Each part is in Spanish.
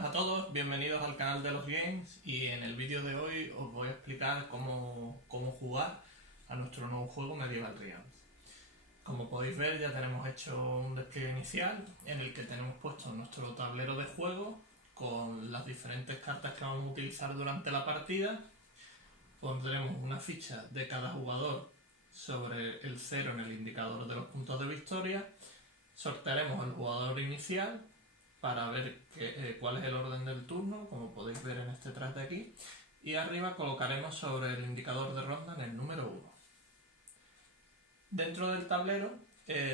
buenas a todos, bienvenidos al canal de los games y en el vídeo de hoy os voy a explicar cómo jugar a nuestro nuevo juego Medieval Realms. Como podéis ver, ya tenemos hecho un despliegue inicial en el que tenemos puesto nuestro tablero de juego con las diferentes cartas que vamos a utilizar durante la partida. Pondremos una ficha de cada jugador sobre el 0 en el indicador de los puntos de victoria. Sortearemos el jugador inicial para ver cuál es el orden del turno, como podéis ver en este track de aquí, y arriba colocaremos sobre el indicador de ronda en el número 1. Dentro del tablero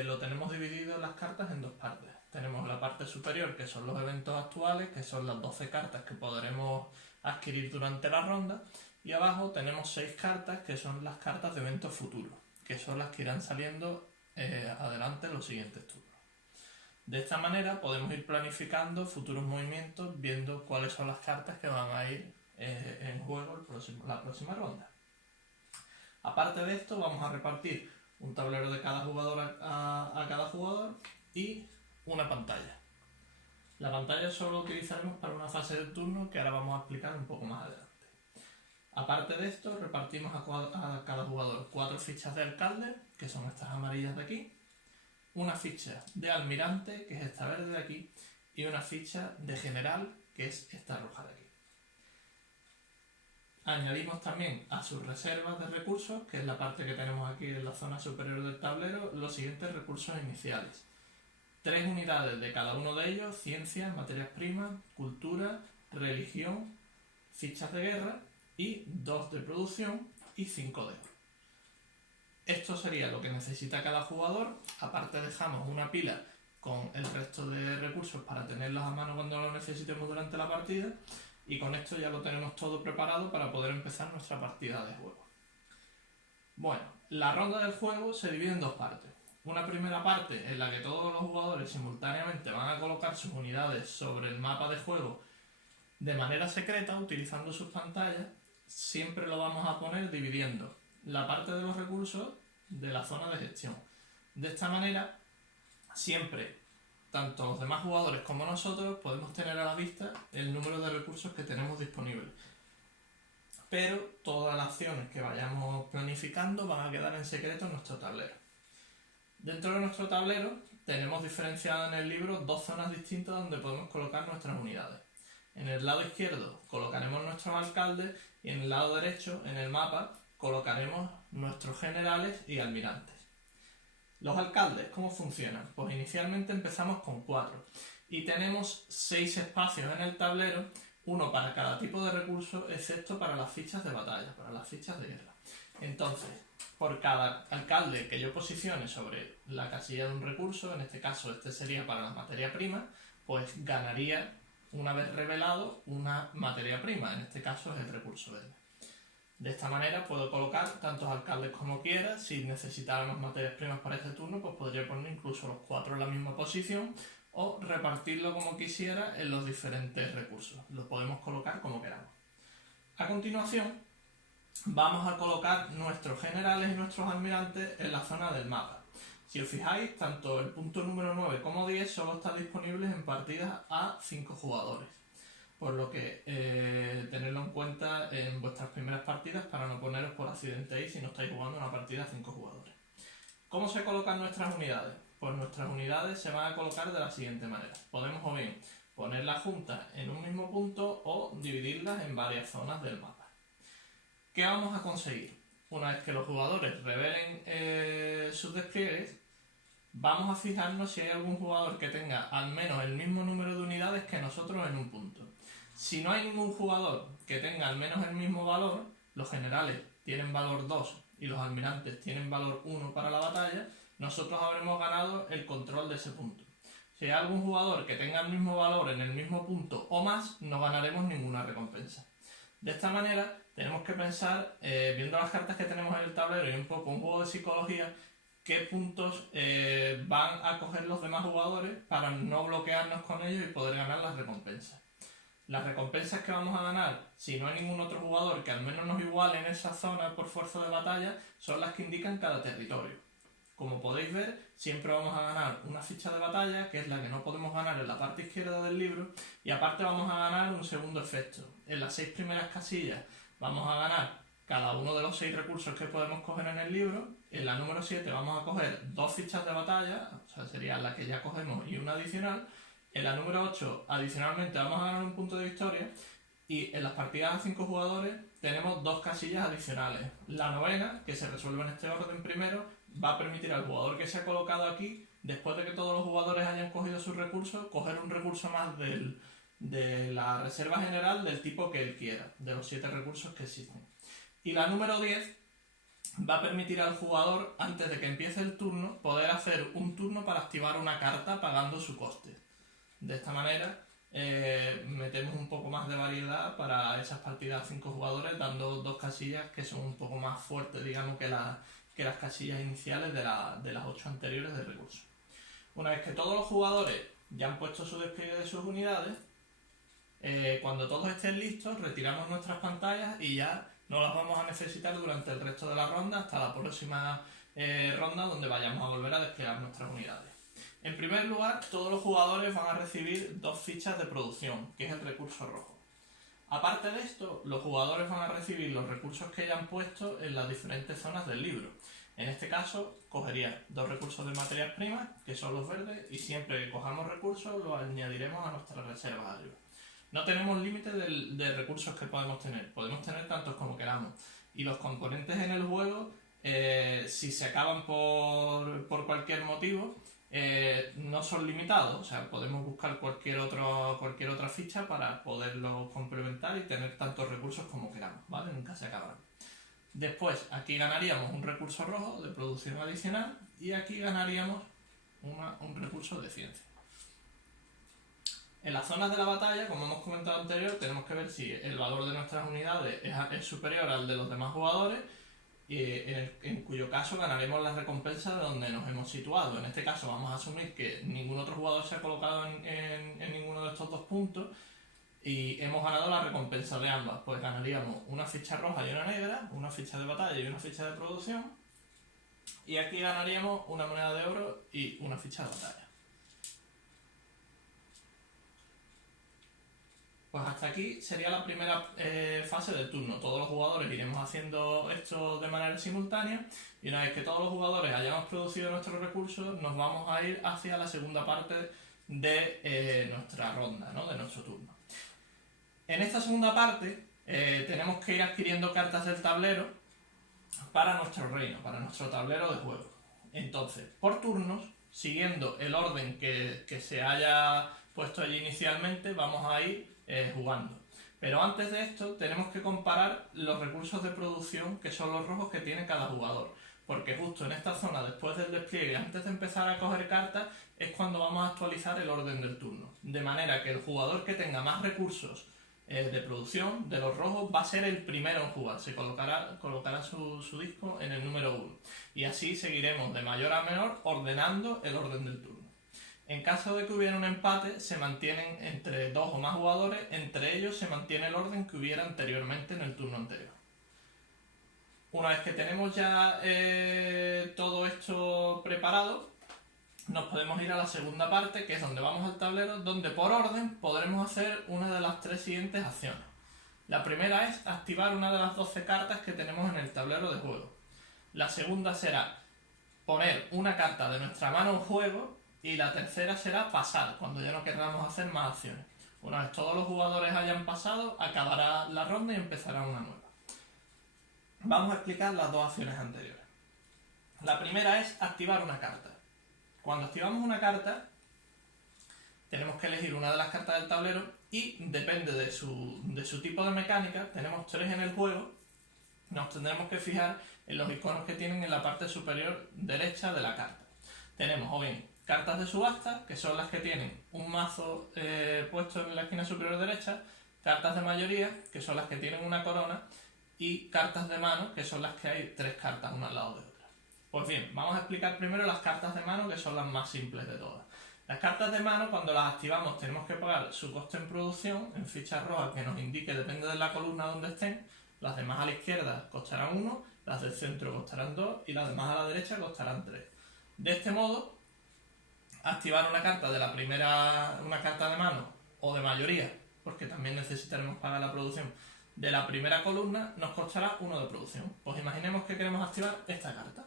lo tenemos dividido en las cartas en dos partes. Tenemos la parte superior, que son los eventos actuales, que son las 12 cartas que podremos adquirir durante la ronda, y abajo tenemos 6 cartas que son las cartas de eventos futuros, que son las que irán saliendo adelante en los siguientes turnos. De esta manera podemos ir planificando futuros movimientos viendo cuáles son las cartas que van a ir en juego la próxima ronda. Aparte de esto, vamos a repartir un tablero de cada jugador a cada jugador y una pantalla. La pantalla solo utilizaremos para una fase de turno que ahora vamos a explicar un poco más adelante. Aparte de esto, repartimos a cada jugador 4 fichas de alcalde, que son estas amarillas de aquí, una ficha de almirante, que es esta verde de aquí, y una ficha de general, que es esta roja de aquí. Añadimos también a sus reservas de recursos, que es la parte que tenemos aquí en la zona superior del tablero, los siguientes recursos iniciales. 3 unidades de cada uno de ellos: ciencia, materias primas, cultura, religión, fichas de guerra, y 2 de producción y 5 de oro. Esto sería lo que necesita cada jugador. Aparte dejamos una pila con el resto de recursos para tenerlos a mano cuando los necesitemos durante la partida, y con esto ya lo tenemos todo preparado para poder empezar nuestra partida de juego. Bueno, la ronda del juego se divide en dos partes. Una primera parte en la que todos los jugadores simultáneamente van a colocar sus unidades sobre el mapa de juego de manera secreta utilizando sus pantallas. Siempre lo vamos a poner dividiendo la parte de los recursos de la zona de gestión. De esta manera, siempre, tanto los demás jugadores como nosotros, podemos tener a la vista el número de recursos que tenemos disponibles. Pero todas las acciones que vayamos planificando van a quedar en secreto en nuestro tablero. Dentro de nuestro tablero tenemos diferenciado en el libro 2 zonas distintas donde podemos colocar nuestras unidades. En el lado izquierdo colocaremos nuestros alcaldes y en el lado derecho, en el mapa, colocaremos nuestros generales y almirantes. Los alcaldes, ¿cómo funcionan? Pues inicialmente empezamos con 4 y tenemos 6 espacios en el tablero, uno para cada tipo de recurso, excepto para las fichas de batalla, para las fichas de guerra. Entonces, por cada alcalde que yo posicione sobre la casilla de un recurso, en este caso este sería para la materia prima, pues ganaría, una vez revelado, una materia prima, en este caso es el recurso verde. De esta manera puedo colocar tantos alcaldes como quiera. Si necesitara más materias primas para este turno, pues podría poner incluso los 4 en la misma posición o repartirlo como quisiera en los diferentes recursos. Los podemos colocar como queramos. A continuación, vamos a colocar nuestros generales y nuestros almirantes en la zona del mapa. Si os fijáis, tanto el punto número 9 como 10 solo están disponibles en partidas a 5 jugadores. Por lo que tenedlo en cuenta en vuestras primeras partidas para no poneros por accidente ahí si no estáis jugando una partida a 5 jugadores. ¿Cómo se colocan nuestras unidades? Pues nuestras unidades se van a colocar de la siguiente manera. Podemos o bien ponerlas juntas en un mismo punto o dividirlas en varias zonas del mapa. ¿Qué vamos a conseguir? Una vez que los jugadores revelen sus despliegues, vamos a fijarnos si hay algún jugador que tenga al menos el mismo número de unidades que nosotros en un punto. Si no hay ningún jugador que tenga al menos el mismo valor, los generales tienen valor 2 y los almirantes tienen valor 1 para la batalla, nosotros habremos ganado el control de ese punto. Si hay algún jugador que tenga el mismo valor en el mismo punto o más, no ganaremos ninguna recompensa. De esta manera, tenemos que pensar, viendo las cartas que tenemos en el tablero y un poco un juego de psicología, qué puntos van a coger los demás jugadores para no bloquearnos con ellos y poder ganar las recompensas. Las recompensas que vamos a ganar, si no hay ningún otro jugador que al menos nos iguale en esa zona por fuerza de batalla, son las que indican cada territorio. Como podéis ver, siempre vamos a ganar una ficha de batalla, que es la que no podemos ganar en la parte izquierda del libro, y aparte vamos a ganar un segundo efecto. En las 6 primeras casillas vamos a ganar cada uno de los 6 recursos que podemos coger en el libro. En la número 7 vamos a coger 2 fichas de batalla, o sea, sería la que ya cogemos y una adicional. En la número 8, adicionalmente, vamos a ganar un punto de victoria. Y en las partidas a 5 jugadores tenemos 2 casillas adicionales. La novena, que se resuelve en este orden primero, va a permitir al jugador que se ha colocado aquí, después de que todos los jugadores hayan cogido sus recursos, coger un recurso más de la reserva general del tipo que él quiera, de los 7 recursos que existen. Y la número 10 va a permitir al jugador, antes de que empiece el turno, poder hacer un turno para activar una carta pagando su coste. De esta manera metemos un poco más de variedad para esas partidas a 5 jugadores, dando 2 casillas que son un poco más fuertes, digamos, que las casillas iniciales de las 8 anteriores de recursos. Una vez que todos los jugadores ya han puesto su despliegue de sus unidades, cuando todos estén listos, retiramos nuestras pantallas y ya no las vamos a necesitar durante el resto de la ronda hasta la próxima ronda, donde vayamos a volver a desplegar nuestras unidades. En primer lugar, todos los jugadores van a recibir 2 fichas de producción, que es el recurso rojo. Aparte de esto, los jugadores van a recibir los recursos que hayan puesto en las diferentes zonas del libro. En este caso, cogería 2 recursos de materias primas, que son los verdes, y siempre que cojamos recursos los añadiremos a nuestras reservas arriba. No tenemos límite de recursos que podemos tener tantos como queramos. Y los componentes en el juego, si se acaban por cualquier motivo, no son limitados, o sea, podemos buscar cualquier otra ficha para poderlo complementar y tener tantos recursos como queramos, ¿vale? Nunca se acabarán. Después, aquí ganaríamos un recurso rojo de producción adicional y aquí ganaríamos un recurso de ciencia. En las zonas de la batalla, como hemos comentado anterior, tenemos que ver si el valor de nuestras unidades es superior al de los demás jugadores, en cuyo caso ganaremos la recompensa de donde nos hemos situado. En este caso vamos a asumir que ningún otro jugador se ha colocado en ninguno de estos 2 puntos y hemos ganado la recompensa de ambas. Pues ganaríamos una ficha roja y una negra, una ficha de batalla y una ficha de producción, y aquí ganaríamos una moneda de oro y una ficha de batalla. Pues hasta aquí sería la primera fase del turno. Todos los jugadores iremos haciendo esto de manera simultánea y una vez que todos los jugadores hayamos producido nuestros recursos, nos vamos a ir hacia la segunda parte de nuestra ronda, ¿no? De nuestro turno. En esta segunda parte tenemos que ir adquiriendo cartas del tablero para nuestro reino, para nuestro tablero de juego. Entonces, por turnos, siguiendo el orden que se haya puesto allí inicialmente, vamos a ir jugando. Pero antes de esto tenemos que comparar los recursos de producción, que son los rojos que tiene cada jugador, porque justo en esta zona, después del despliegue, antes de empezar a coger cartas, es cuando vamos a actualizar el orden del turno, de manera que el jugador que tenga más recursos de producción de los rojos va a ser el primero en jugar, se colocará su disco en el número 1 y así seguiremos de mayor a menor ordenando el orden del turno. En caso de que hubiera un empate, se mantienen entre 2 o más jugadores, entre ellos se mantiene el orden que hubiera anteriormente en el turno anterior. Una vez que tenemos ya todo esto preparado, nos podemos ir a la segunda parte, que es donde vamos al tablero, donde por orden podremos hacer una de las 3 siguientes acciones. La primera es activar una de las 12 cartas que tenemos en el tablero de juego. La segunda será poner una carta de nuestra mano en juego. Y la tercera será pasar, cuando ya no queramos hacer más acciones. Una vez todos los jugadores hayan pasado, acabará la ronda y empezará una nueva. Vamos a explicar las 2 acciones anteriores. La primera es activar una carta. Cuando activamos una carta, tenemos que elegir una de las cartas del tablero y depende de su tipo de mecánica, tenemos 3 en el juego, nos tendremos que fijar en los iconos que tienen en la parte superior derecha de la carta. Tenemos o bien cartas de subasta, que son las que tienen un mazo puesto en la esquina superior derecha, cartas de mayoría, que son las que tienen una corona, y cartas de mano, que son las que hay 3 cartas una al lado de otra. Pues bien, vamos a explicar primero las cartas de mano, que son las más simples de todas. Las cartas de mano, cuando las activamos, tenemos que pagar su coste en producción, en fichas rojas, que nos indique, depende de la columna donde estén. Las demás a la izquierda costarán 1, las del centro costarán 2 y las demás a la derecha costarán 3. De este modo, activar una carta de la primera, una carta de mano o de mayoría, porque también necesitaremos pagar la producción, de la primera columna nos costará 1 de producción. Pues imaginemos que queremos activar esta carta.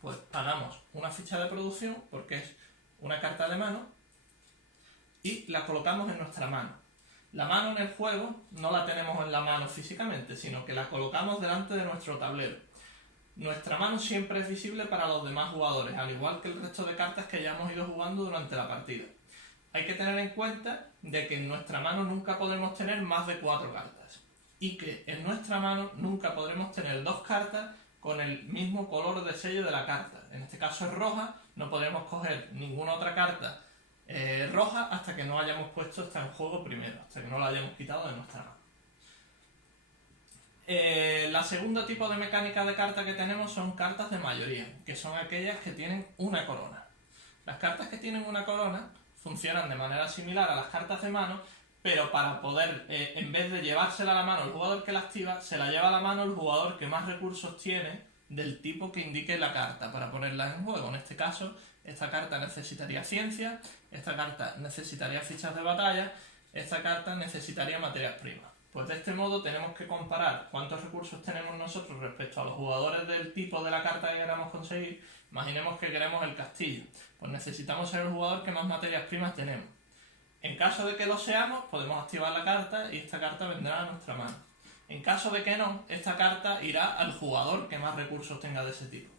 Pues pagamos una ficha de producción porque es una carta de mano y la colocamos en nuestra mano. La mano en el juego no la tenemos en la mano físicamente, sino que la colocamos delante de nuestro tablero. Nuestra mano siempre es visible para los demás jugadores, al igual que el resto de cartas que ya hemos ido jugando durante la partida. Hay que tener en cuenta de que en nuestra mano nunca podremos tener más de 4 cartas y que en nuestra mano nunca podremos tener 2 cartas con el mismo color de sello de la carta. En este caso es roja, no podremos coger ninguna otra carta roja hasta que no hayamos puesto esta en juego primero, hasta que no la hayamos quitado de nuestra mano. La segunda tipo de mecánica de carta que tenemos son cartas de mayoría, que son aquellas que tienen una corona. Las cartas que tienen una corona funcionan de manera similar a las cartas de mano, pero para poder, en vez de llevársela a la mano el jugador que la activa, se la lleva a la mano el jugador que más recursos tiene del tipo que indique la carta para ponerla en juego. En este caso, esta carta necesitaría ciencia, esta carta necesitaría fichas de batalla, esta carta necesitaría materias primas. Pues de este modo tenemos que comparar cuántos recursos tenemos nosotros respecto a los jugadores del tipo de la carta que queramos conseguir. Imaginemos que queremos el castillo, pues necesitamos ser el jugador que más materias primas tenemos. En caso de que lo seamos, podemos activar la carta y esta carta vendrá a nuestra mano. En caso de que no, esta carta irá al jugador que más recursos tenga de ese tipo.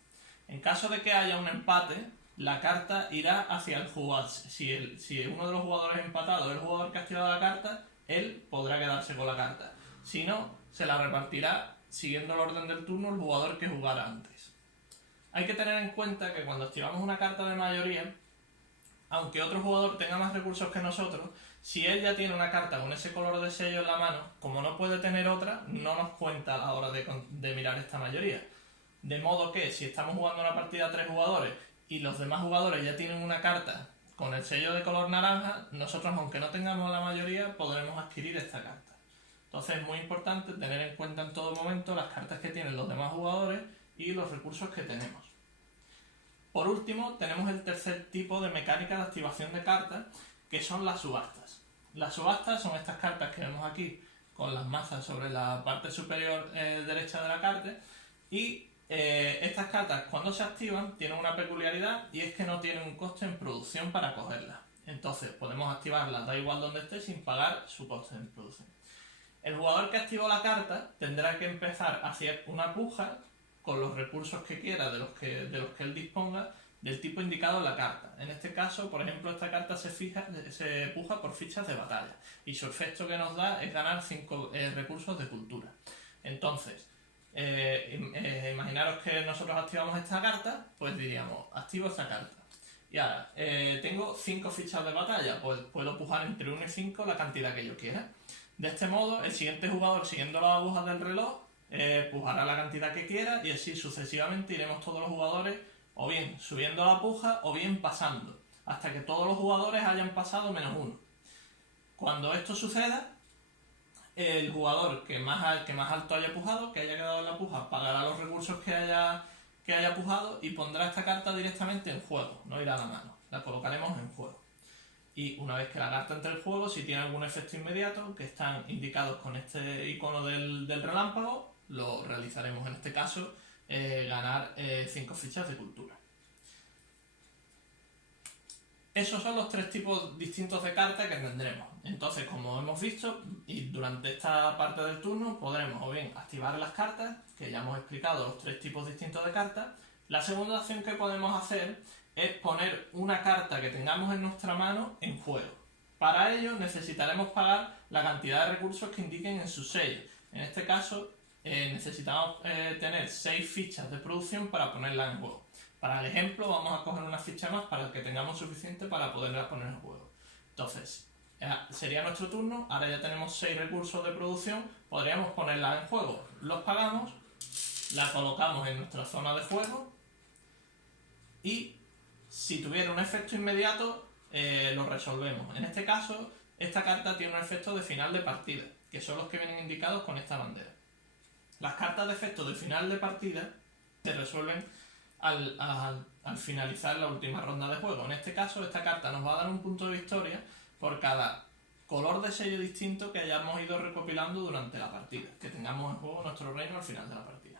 En caso de que haya un empate, la carta irá hacia el jugador. Si uno de los jugadores empatados es el jugador que ha activado la carta, él podrá quedarse con la carta. Si no, se la repartirá siguiendo el orden del turno el jugador que jugara antes. Hay que tener en cuenta que cuando activamos una carta de mayoría, aunque otro jugador tenga más recursos que nosotros, si él ya tiene una carta con ese color de sello en la mano, como no puede tener otra, no nos cuenta a la hora de mirar esta mayoría. De modo que si estamos jugando una partida a 3 jugadores y los demás jugadores ya tienen una carta con el sello de color naranja, nosotros, aunque no tengamos la mayoría, podremos adquirir esta carta. Entonces es muy importante tener en cuenta en todo momento las cartas que tienen los demás jugadores y los recursos que tenemos. Por último, tenemos el tercer tipo de mecánica de activación de cartas, que son las subastas. Las subastas son estas cartas que vemos aquí con las mazas sobre la parte superior derecha de la carta y estas cartas, cuando se activan, tienen una peculiaridad y es que no tienen un coste en producción para cogerlas. Entonces podemos activarlas, da igual donde esté, sin pagar su coste en producción. El jugador que activó la carta tendrá que empezar a hacer una puja con los recursos que quiera, de los que él disponga, del tipo indicado en la carta. En este caso, por ejemplo, esta carta se puja por fichas de batalla y su efecto que nos da es ganar 5 recursos de cultura. Entonces, imaginaros que nosotros activamos esta carta, pues diríamos, activo esta carta. Y ahora, tengo 5 fichas de batalla, pues puedo pujar entre 1 y 5 la cantidad que yo quiera. De este modo, el siguiente jugador, siguiendo las agujas del reloj, pujará la cantidad que quiera y así sucesivamente iremos todos los jugadores o bien subiendo la puja o bien pasando, hasta que todos los jugadores hayan pasado menos 1. Cuando esto suceda, el jugador que más alto haya pujado, que haya quedado en la puja, pagará los recursos que haya pujado y pondrá esta carta directamente en juego, no irá a la mano, la colocaremos en juego. Y una vez que la carta entre en juego, si tiene algún efecto inmediato, que están indicados con este icono del relámpago, lo realizaremos. En este caso, ganar 5 fichas de cultura. Esos son los 3 tipos distintos de cartas que tendremos. Entonces, como hemos visto, y durante esta parte del turno, podremos o bien activar las cartas, que ya hemos explicado los 3 tipos distintos de cartas. La segunda opción que podemos hacer es poner una carta que tengamos en nuestra mano en juego. Para ello necesitaremos pagar la cantidad de recursos que indiquen en su sello. En este caso necesitamos tener 6 fichas de producción para ponerla en juego. Para el ejemplo vamos a coger una ficha más para que tengamos suficiente para poderla poner en juego. Entonces sería nuestro turno, ahora ya tenemos 6 recursos de producción, podríamos ponerla en juego. Los pagamos, la colocamos en nuestra zona de juego y si tuviera un efecto inmediato, lo resolvemos. En este caso, esta carta tiene un efecto de final de partida, que son los que vienen indicados con esta bandera. Las cartas de efecto de final de partida se resuelven al finalizar la última ronda de juego. En este caso, esta carta nos va a dar un punto de victoria por cada color de sello distinto que hayamos ido recopilando durante la partida, que tengamos en juego nuestro reino al final de la partida.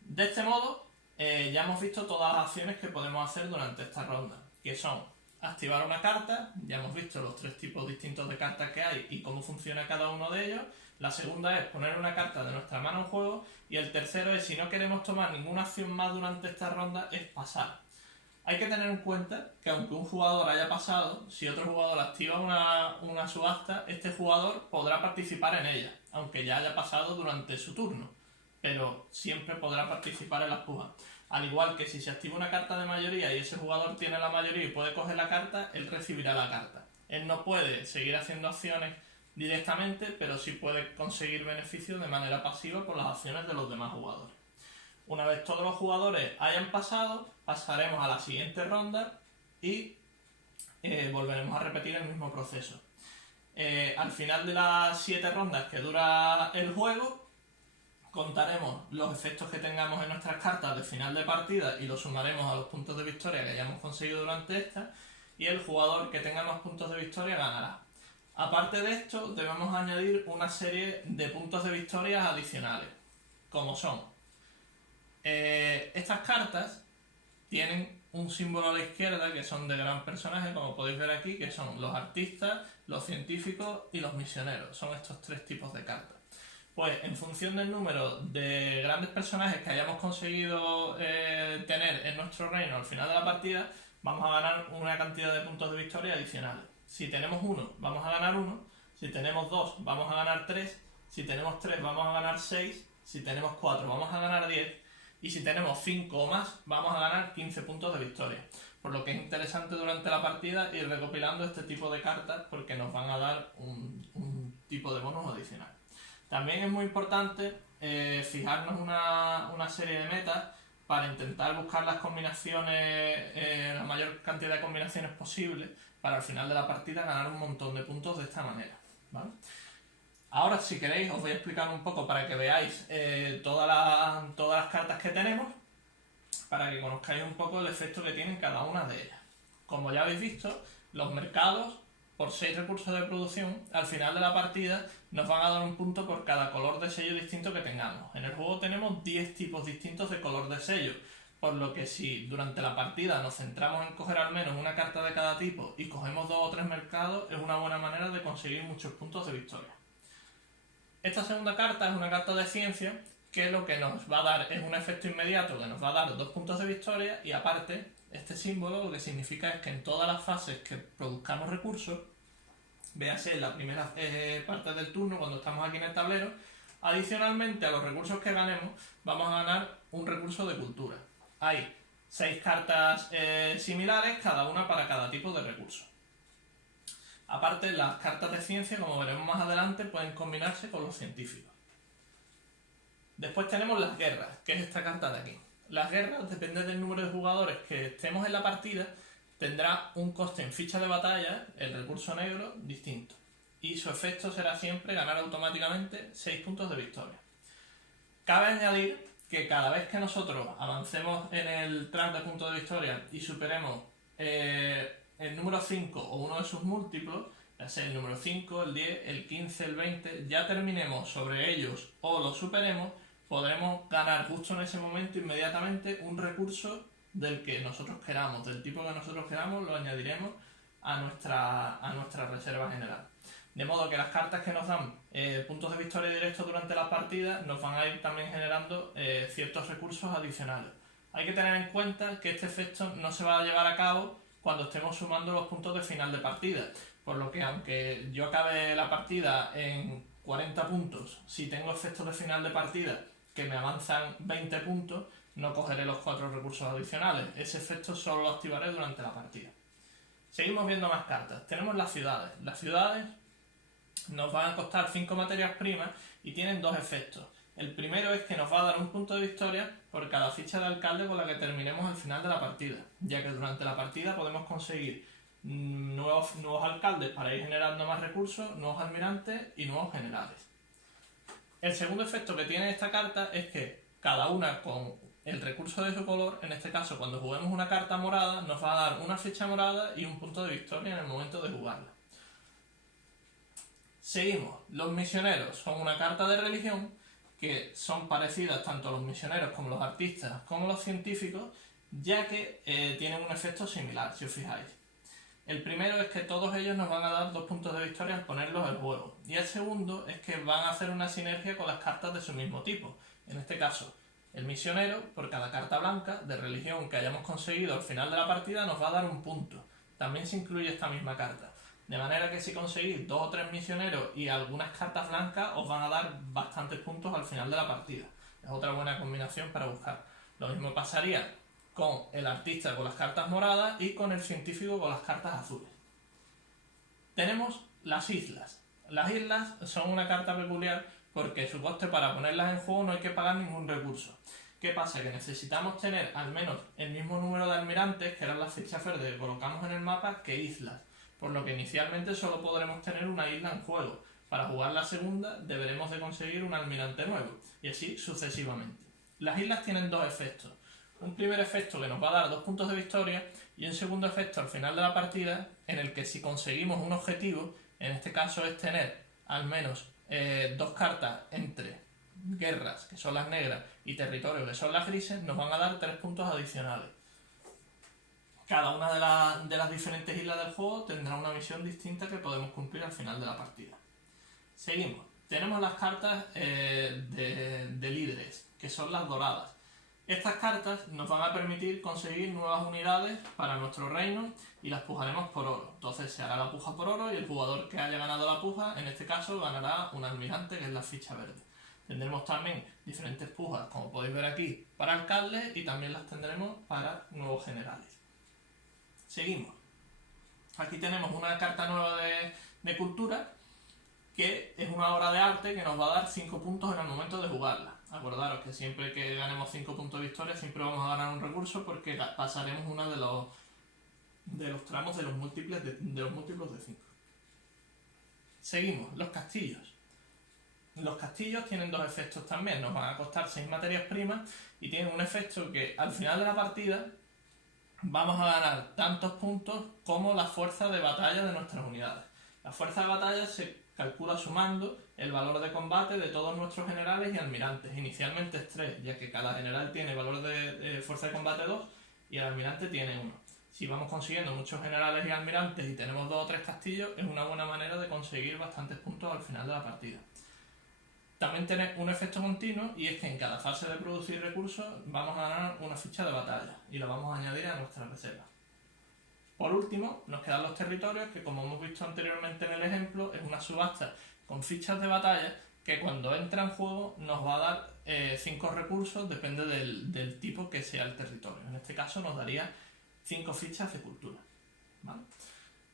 De este modo, ya hemos visto todas las acciones que podemos hacer durante esta ronda, que son activar una carta, ya hemos visto los 3 tipos distintos de cartas que hay y cómo funciona cada uno de ellos. La segunda es poner una carta de nuestra mano en juego, y el tercero es, si no queremos tomar ninguna acción más durante esta ronda, es pasar. Hay que tener en cuenta que aunque un jugador haya pasado, si otro jugador activa una subasta, este jugador podrá participar en ella, aunque ya haya pasado durante su turno, pero siempre podrá participar en las pujas. Al igual que si se activa una carta de mayoría y ese jugador tiene la mayoría y puede coger la carta, él recibirá la carta. Él no puede seguir haciendo acciones directamente, pero sí puede conseguir beneficios de manera pasiva por las acciones de los demás jugadores. Una vez todos los jugadores hayan pasado, pasaremos a la siguiente ronda y volveremos a repetir el mismo proceso. Al final de las 7 rondas que dura el juego, contaremos los efectos que tengamos en nuestras cartas de final de partida y los sumaremos a los puntos de victoria que hayamos conseguido durante esta, y el jugador que tenga más puntos de victoria ganará. Aparte de esto, debemos añadir una serie de puntos de victoria adicionales, como son estas cartas tienen un símbolo a la izquierda que son de gran personaje, como podéis ver aquí, que son los artistas, los científicos y los misioneros. Son estos 3 tipos de cartas. Pues en función del número de grandes personajes que hayamos conseguido tener en nuestro reino al final de la partida, vamos a ganar una cantidad de puntos de victoria adicionales. Si tenemos 1, vamos a ganar 1. Si tenemos 2, vamos a ganar 3. Si tenemos 3, vamos a ganar 6. Si tenemos 4, vamos a ganar 10. Y si tenemos 5 o más, vamos a ganar 15 puntos de victoria. Por lo que es interesante durante la partida ir recopilando este tipo de cartas, porque nos van a dar un tipo de bonus adicional. También es muy importante fijarnos una serie de metas para intentar buscar las combinaciones, la mayor cantidad de combinaciones posibles, para al final de la partida ganar un montón de puntos de esta manera, ¿vale? Ahora, si queréis, os voy a explicar un poco para que veáis todas las cartas que tenemos, para que conozcáis un poco el efecto que tienen cada una de ellas. Como ya habéis visto, los mercados, por 6 recursos de producción, al final de la partida nos van a dar un punto por cada color de sello distinto que tengamos. En el juego tenemos 10 tipos distintos de color de sello, por lo que si durante la partida nos centramos en coger al menos una carta de cada tipo y cogemos 2 o 3 mercados, es una buena manera de conseguir muchos puntos de victoria. Esta segunda carta es una carta de ciencia, que lo que nos va a dar es un efecto inmediato que nos va a dar 2 puntos de victoria, y aparte, este símbolo lo que significa es que en todas las fases que produzcamos recursos, véase en la primera parte del turno cuando estamos aquí en el tablero, adicionalmente a los recursos que ganemos, vamos a ganar un recurso de cultura. Hay 6 cartas similares, cada una para cada tipo de recurso. Aparte, las cartas de ciencia, como veremos más adelante, pueden combinarse con los científicos. Después tenemos las guerras, que es esta carta de aquí. Las guerras, depende del número de jugadores que estemos en la partida, tendrá un coste en ficha de batalla, el recurso negro, distinto. Y su efecto será siempre ganar automáticamente 6 puntos de victoria. Cabe añadir que cada vez que nosotros avancemos en el track de puntos de victoria y superemos el número 5 o uno de sus múltiplos, ya sea el número 5, el 10, el 15, el 20, ya terminemos sobre ellos o los superemos, podremos ganar justo en ese momento inmediatamente un recurso del que nosotros queramos, del tipo que nosotros queramos, lo añadiremos a nuestra reserva general. De modo que las cartas que nos dan puntos de victoria directos durante las partidas nos van a ir también generando ciertos recursos adicionales. Hay que tener en cuenta que este efecto no se va a llevar a cabo cuando estemos sumando los puntos de final de partida, por lo que aunque yo acabe la partida en 40 puntos, si tengo efectos de final de partida que me avanzan 20 puntos, no cogeré los 4 recursos adicionales. Ese efecto solo lo activaré durante la partida. Seguimos viendo más cartas. Tenemos las ciudades. Las ciudades nos van a costar 5 materias primas y tienen 2 efectos. El primero es que nos va a dar un punto de victoria por cada ficha de alcalde con la que terminemos al final de la partida, ya que durante la partida podemos conseguir nuevos alcaldes para ir generando más recursos, nuevos almirantes y nuevos generales. El segundo efecto que tiene esta carta es que cada una con el recurso de su color, en este caso cuando juguemos una carta morada, nos va a dar una ficha morada y un punto de victoria en el momento de jugarla. Seguimos. Los misioneros son una carta de religión que son parecidas tanto a los misioneros como los artistas como los científicos, ya que tienen un efecto similar, si os fijáis. El primero es que todos ellos nos van a dar 2 puntos de victoria al ponerlos en juego. Y el segundo es que van a hacer una sinergia con las cartas de su mismo tipo. En este caso, el misionero, por cada carta blanca de religión que hayamos conseguido al final de la partida, nos va a dar un punto. También se incluye esta misma carta. De manera que si conseguís 2 o 3 misioneros y algunas cartas blancas, os van a dar bastantes puntos al final de la partida. Es otra buena combinación para buscar. Lo mismo pasaría con el artista con las cartas moradas y con el científico con las cartas azules. Tenemos las islas. Las islas son una carta peculiar porque su coste para ponerlas en juego no hay que pagar ningún recurso. ¿Qué pasa? Que necesitamos tener al menos el mismo número de almirantes, que eran las fichas verdes que colocamos en el mapa, que islas. Por lo que inicialmente solo podremos tener una isla en juego. Para jugar la segunda deberemos de conseguir un almirante nuevo, y así sucesivamente. Las islas tienen 2 efectos. Un primer efecto que nos va a dar 2 puntos de victoria y un segundo efecto al final de la partida en el que si conseguimos un objetivo, en este caso es tener al menos 2 cartas entre guerras, que son las negras, y territorios, que son las grises, nos van a dar 3 puntos adicionales. Cada una de las diferentes islas del juego tendrá una misión distinta que podemos cumplir al final de la partida. Seguimos. Tenemos las cartas de líderes, que son las doradas. Estas cartas nos van a permitir conseguir nuevas unidades para nuestro reino y las pujaremos por oro. Entonces se hará la puja por oro y el jugador que haya ganado la puja, en este caso, ganará un almirante, que es la ficha verde. Tendremos también diferentes pujas, como podéis ver aquí, para alcaldes y también las tendremos para nuevos generales. Seguimos. Aquí tenemos una carta nueva de cultura, que es una obra de arte que nos va a dar 5 puntos en el momento de jugarla. Acordaros que siempre que ganemos 5 puntos de victoria siempre vamos a ganar un recurso porque pasaremos uno de los tramos de los múltiplos de 5. Seguimos, los castillos. Los castillos tienen 2 efectos también, nos van a costar 6 materias primas y tienen un efecto que al final de la partida vamos a ganar tantos puntos como la fuerza de batalla de nuestras unidades. La fuerza de batalla se calcula sumando el valor de combate de todos nuestros generales y almirantes. Inicialmente es 3, ya que cada general tiene valor de fuerza de combate 2 y el almirante tiene 1. Si vamos consiguiendo muchos generales y almirantes y tenemos 2 o 3 castillos, es una buena manera de conseguir bastantes puntos al final de la partida. También tiene un efecto continuo y es que en cada fase de producir recursos vamos a ganar una ficha de batalla y la vamos a añadir a nuestra reserva. Por último, nos quedan los territorios, que como hemos visto anteriormente en el ejemplo, es una subasta con fichas de batalla que cuando entra en juego nos va a dar 5 recursos, depende del tipo que sea el territorio. En este caso nos daría 5 fichas de cultura. ¿Vale?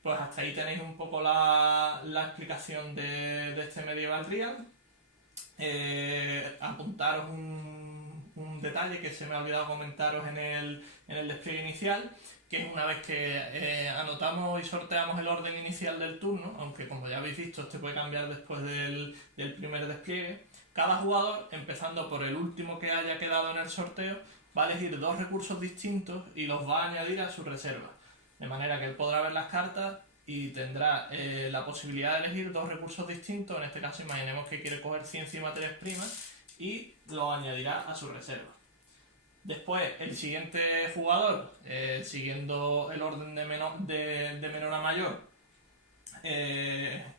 Pues hasta ahí tenéis un poco la explicación de este Medieval Real. Apuntaros un detalle que se me ha olvidado comentaros en el despliegue inicial, que es una vez que anotamos y sorteamos el orden inicial del turno, aunque como ya habéis visto este puede cambiar después del primer despliegue, cada jugador, empezando por el último que haya quedado en el sorteo, va a elegir 2 recursos distintos y los va a añadir a su reserva, de manera que él podrá ver las cartas y tendrá la posibilidad de elegir 2 recursos distintos. En este caso imaginemos que quiere coger ciencia y materias primas y lo añadirá a su reserva. Después el siguiente jugador, siguiendo el orden de menor a mayor,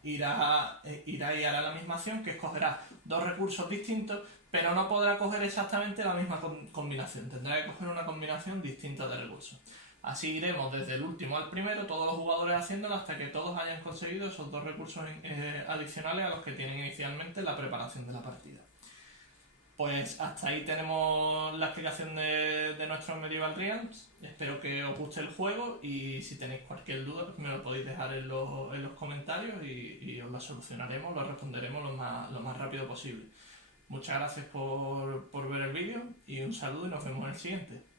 irá y hará la misma acción, que escogerá 2 recursos distintos, pero no podrá coger exactamente la misma combinación, tendrá que coger una combinación distinta de recursos. Así iremos desde el último al primero, todos los jugadores haciéndolo hasta que todos hayan conseguido esos 2 recursos adicionales a los que tienen inicialmente la preparación de la partida. Pues hasta ahí tenemos la explicación de nuestros Medieval Realms. Espero que os guste el juego y si tenéis cualquier duda pues me lo podéis dejar en los comentarios y os la solucionaremos, lo responderemos lo más rápido posible. Muchas gracias por ver el vídeo y un saludo y nos vemos en el siguiente.